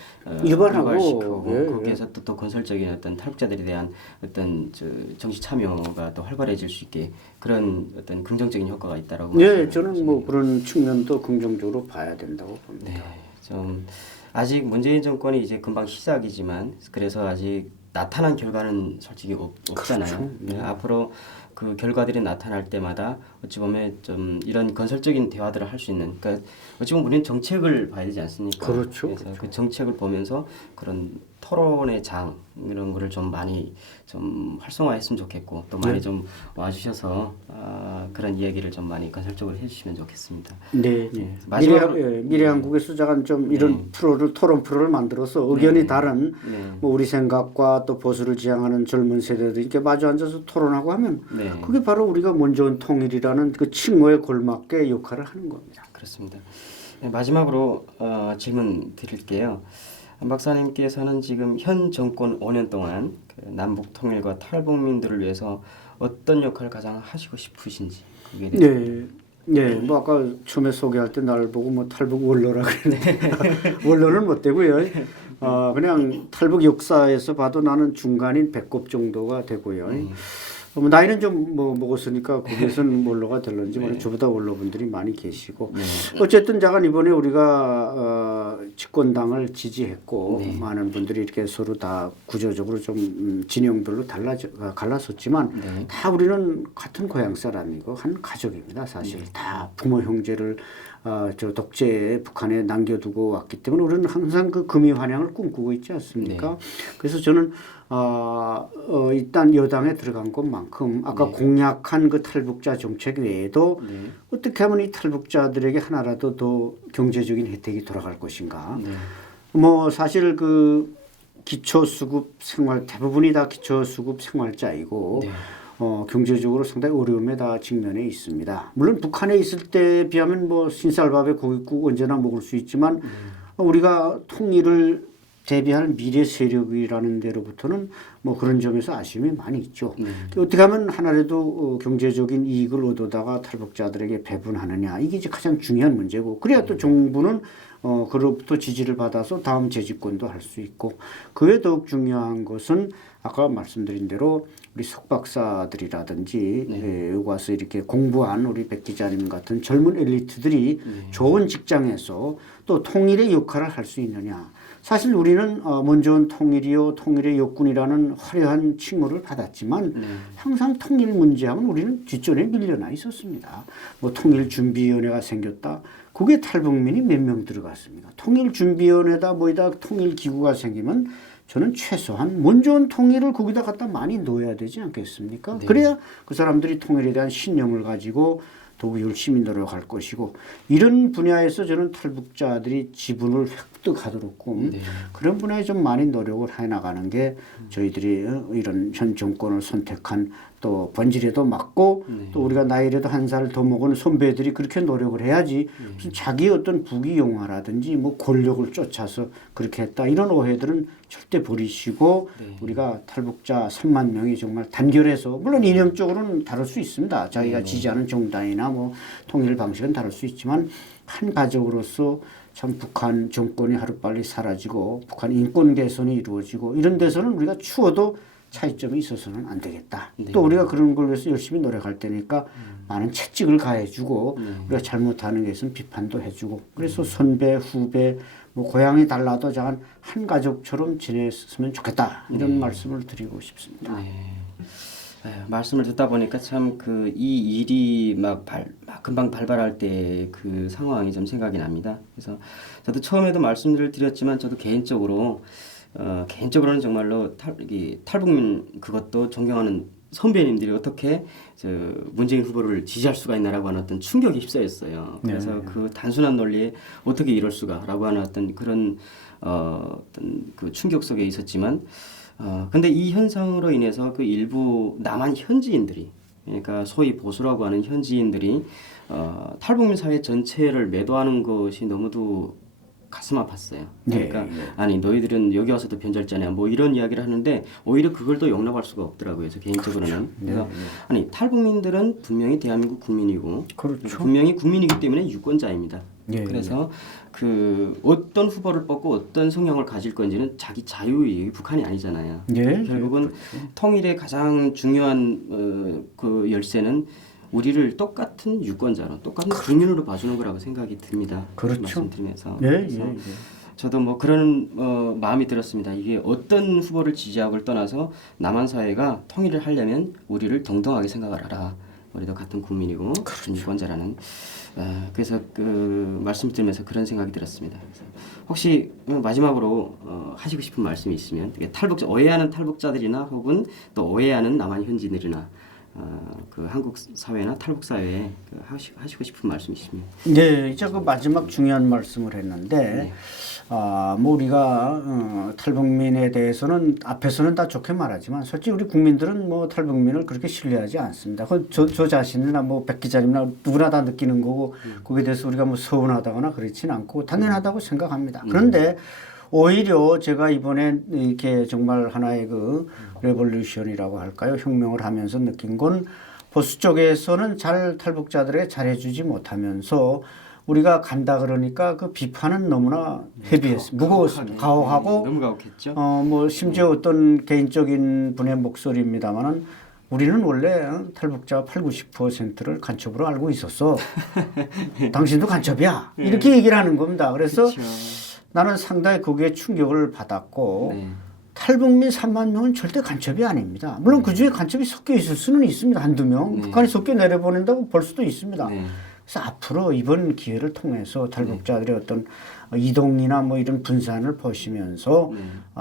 유발하고, 유발시키고 거기에서 또 건설적인 어떤 탈북자들에 대한 어떤 정치 참여가 또 활발해질 수 있게 그런 어떤 긍정적인 효과가 있다라고. 네, 저는 뭐 그런 측면도 긍정적으로 봐야 된다고 봅니다. 네, 좀 아직 문재인 정권이 이제 금방 시작이지만 그래서 아직 나타난 결과는 솔직히 없잖아요. 그렇죠. 네, 앞으로 그 결과들이 나타날 때마다 어찌 보면 좀 이런 건설적인 대화들을 할 수 있는, 그러니까 어찌 보면 우리는 정책을 봐야 되지 않습니까? 그렇죠. 그래서 그 정책을 보면서 그런 토론의 장 이런 거를 좀 많이 좀 활성화했으면 좋겠고 또 많이 좀 와주셔서 그런 이야기를 좀 많이 건설적으로 해주시면 좋겠습니다. 네. 마지막으로 미래한국에서 잠깐 좀 이런 프로를 토론 프로를 만들어서 의견이 다른 뭐 우리 생각과 또 보수를 지향하는 젊은 세대들이 이렇게 마주 앉아서 토론하고 하면 그게 바로 우리가 먼저 온 통일이라는 그 칭호에 걸맞게 역할을 하는 겁니다. 그렇습니다. 네, 마지막으로 질문 드릴게요. 한 박사님께서는 지금 현 정권 5년 동안 그 남북 통일과 탈북민들을 위해서 어떤 역할을 가장 하시고 싶으신지 그게 뭐 아까 처음에 소개할 때 나를 보고 뭐 탈북 원로라 그랬는데 원로는 못 되고요. 그냥 탈북 역사에서 봐도 나는 중간인 배꼽 정도가 되고요. 뭐 나이는 좀 뭐 먹었으니까 거기에서는 원로가 될런지 모르 저보다 원로분들이 많이 계시고 어쨌든 잠깐 이번에 우리가 집권당을 지지했고 많은 분들이 이렇게 서로 다 구조적으로 좀 진영별로 갈랐었지만 다 우리는 같은 고향 사람이고 한 가족입니다. 사실 다 부모 형제를 저 독재에 북한에 남겨두고 왔기 때문에 우리는 항상 그 금이 환영을 꿈꾸고 있지 않습니까? 그래서 저는 일단 여당에 들어간 것만큼 아까 공약한 그 탈북자 정책 외에도 어떻게 하면 이 탈북자들에게 하나라도 더 경제적인 혜택이 돌아갈 것인가? 뭐 사실 그 기초수급 생활 대부분이 다 기초수급 생활자이고 경제적으로 상당히 어려움에 다 직면해 있습니다. 물론 북한에 있을 때에 비하면 뭐 신쌀밥에 고깃국 언제나 먹을 수 있지만 우리가 통일을 대비할 미래 세력이라는 데로부터는 뭐 그런 점에서 아쉬움이 많이 있죠. 어떻게 하면 하나라도 경제적인 이익을 얻어다가 탈북자들에게 배분하느냐 이게 이제 가장 중요한 문제고 그래야 또 정부는 그로부터 지지를 받아서 다음 재집권도 할 수 있고 그 외에 더욱 중요한 것은 아까 말씀드린 대로 우리 석박사들이라든지 여기 와서 이렇게 공부한 우리 백 기자님 같은 젊은 엘리트들이 좋은 직장에서 또 통일의 역할을 할 수 있느냐. 사실 우리는 먼저 온 통일이요 통일의 역군이라는 화려한 칭호를 받았지만 항상 통일 문제하면 우리는 뒷전에 밀려나 있었습니다. 뭐 통일준비위원회가 생겼다. 그게 탈북민이 몇 명 들어갔습니까? 통일준비위원회다 뭐이다 통일기구가 생기면 저는 최소한 먼저 온 통일을 거기다 갖다 많이 넣어야 되지 않겠습니까? 그래야 그 사람들이 통일에 대한 신념을 가지고 더욱 열심히 노력할 것이고 이런 분야에서 저는 탈북자들이 지분을 획득하도록 그런 분야에 좀 많이 노력을 해나가는 게 저희들이 이런 현 정권을 선택한 또 본질에도 맞고 또 우리가 나이라도 한 살 더 먹은 선배들이 그렇게 노력을 해야지 무슨 자기 어떤 부귀영화라든지 뭐 권력을 쫓아서 그렇게 했다 이런 오해들은 절대 버리시고 우리가 탈북자 3만 명이 정말 단결해서 물론 이념적으로는 다를 수 있습니다. 자기가 지지하는 정당이나 뭐 통일 방식은 다를 수 있지만 한 가족으로서 참 북한 정권이 하루빨리 사라지고 북한 인권 개선이 이루어지고 이런 데서는 우리가 추워도 차이점이 있어서는 안 되겠다. 또 우리가 그런 걸 위해서 열심히 노력할 테니까 많은 채찍을 가해주고 우리가 잘못하는 게 있으면 비판도 해주고 그래서 선배, 후배, 뭐 고향이 달라도 한 가족처럼 지냈으면 좋겠다. 이런 말씀을 드리고 싶습니다. 말씀을 듣다 보니까 참 그 이 일이 막 금방 발발할 때 그 상황이 좀 생각이 납니다. 그래서 저도 처음에도 말씀을 드렸지만 저도 개인적으로는 정말로 탈북민 그것도 존경하는 선배님들이 어떻게 문재인 후보를 지지할 수가 있나라고 하는 어떤 충격이 휩싸였어요. 그래서 그 단순한 논리에 어떻게 이럴 수가라고 하는 어떤 그런 어떤 그 충격 속에 있었지만 근데 이 현상으로 인해서 그 일부 남한 현지인들이 그러니까 소위 보수라고 하는 현지인들이 탈북민 사회 전체를 매도하는 것이 너무도 가슴 아팠어요. 네, 그러니까 아니 너희들은 여기 와서도 변절자냐 뭐 이런 이야기를 하는데 오히려 그걸 또 용납할 수가 없더라고요. 저 개인적으로는. 그렇죠. 그래서 아니 탈북민들은 분명히 대한민국 국민이고 그렇죠. 분명히 국민이기 때문에 유권자입니다. 예, 그래서 그 어떤 후보를 뽑고 어떤 성향을 가질 건지는 자기 자유의 북한이 아니잖아요. 예, 결국은 통일의 가장 중요한 그 열쇠는 우리를 똑같은 유권자로 똑같은 국민으로 봐주는 거라고 생각이 듭니다. 그렇죠. 말씀드리면서 예, 그래서 예, 예. 저도 뭐 그런 마음이 들었습니다. 이게 어떤 후보를 지지하고를 떠나서 남한 사회가 통일을 하려면 우리를 동등하게 생각을 하라. 우리도 같은 국민이고 같은 유권자라는. 그래서 그 말씀드리면서 그런 생각이 들었습니다. 그래서 혹시 마지막으로 하시고 싶은 말씀이 있으면 이게 탈북자 오해하는 탈북자들이나 혹은 또 오해하는 남한 현지인들이나 그 한국 사회나 탈북 사회에 그 하시고 싶은 말씀 있으면. 네, 이제 그 마지막 중요한 말씀을 했는데, 뭐 우리가 탈북민에 대해서는 앞에서는 다 좋게 말하지만, 솔직히 우리 국민들은 뭐 탈북민을 그렇게 신뢰하지 않습니다. 저 자신이나 뭐 백 기자님이나 누구나 다 느끼는 거고, 거기에 대해서 우리가 뭐 서운하다거나 그렇지는 않고 당연하다고 생각합니다. 그런데 오히려 제가 이번에 이렇게 정말 하나의 그 레볼루션이라고 할까요? 혁명을 하면서 느낀 건 보수 쪽에서는 잘 탈북자들에게 잘해주지 못하면서 우리가 간다 그러니까 그 비판은 너무나 헤비했습니다. 무거웠습니다. 가혹하고 너무 가혹했죠. 뭐 심지어 어떤 개인적인 분의 목소리입니다만은 우리는 원래 탈북자 80~90%를 간첩으로 알고 있었어. 당신도 간첩이야. 이렇게 얘기를 하는 겁니다. 그래서 그쵸. 나는 상당히 거기에 충격을 받았고 네. 탈북민 3만 명은 절대 간첩이 아닙니다. 물론 그중에 간첩이 섞여 있을 수는 있습니다. 한두 명. 북한이 섞여 내려보낸다고 볼 수도 있습니다. 네. 그래서 앞으로 이번 기회를 통해서 탈북자들의 어떤 이동이나 뭐 이런 분산을 보시면서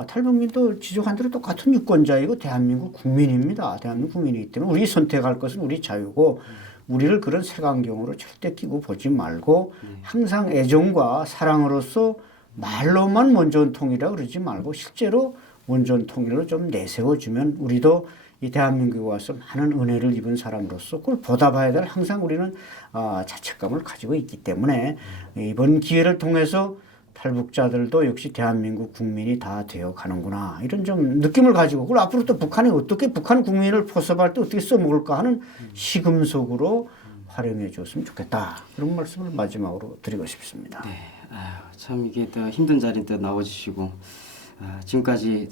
탈북민도 지적한 대로 똑같은 유권자이고 대한민국 국민입니다. 대한민국 국민이기 때문에 우리 선택할 것은 우리 자유고 우리를 그런 색안경으로 절대 끼고 보지 말고 항상 애정과 사랑으로서 말로만 원전 통일이라고 그러지 말고 실제로 원전 통일로 좀 내세워주면 우리도 이 대한민국에 와서 많은 은혜를 입은 사람으로서 그걸 보답해야 될 항상 우리는 자책감을 가지고 있기 때문에 이번 기회를 통해서 탈북자들도 역시 대한민국 국민이 다 되어 가는구나 이런 좀 느낌을 가지고 그걸 앞으로 또 북한이 어떻게 북한 국민을 포섭할 때 어떻게 써먹을까 하는 시금석으로 활용해 줬으면 좋겠다 그런 말씀을 마지막으로 드리고 싶습니다. 네. 참 이게 또 힘든 자리에 나와주시고 지금까지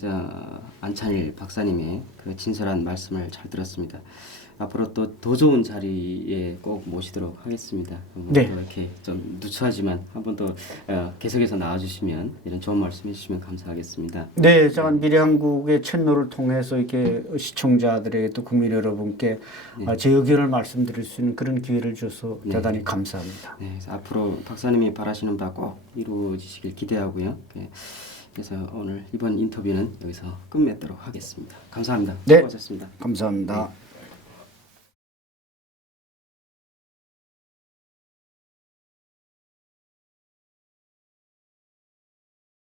안찬일 박사님의 그 진솔한 말씀을 잘 들었습니다. 앞으로 또 더 좋은 자리에 꼭 모시도록 하겠습니다. 네. 또 이렇게 좀 누추하지만 한번 더 계속해서 나와주시면 이런 좋은 말씀 해주시면 감사하겠습니다. 네, 저는 미래한국의 채널을 통해서 이렇게 시청자들에게 또 국민 여러분께 제 의견을 말씀드릴 수 있는 그런 기회를 줘서 대단히 감사합니다. 네, 그래서 앞으로 박사님이 바라시는 바 꼭 이루어지시길 기대하고요. 그래서 오늘 이번 인터뷰는 여기서 끝맺도록 하겠습니다. 감사합니다. 네, 수고하셨습니다. 감사합니다. 네.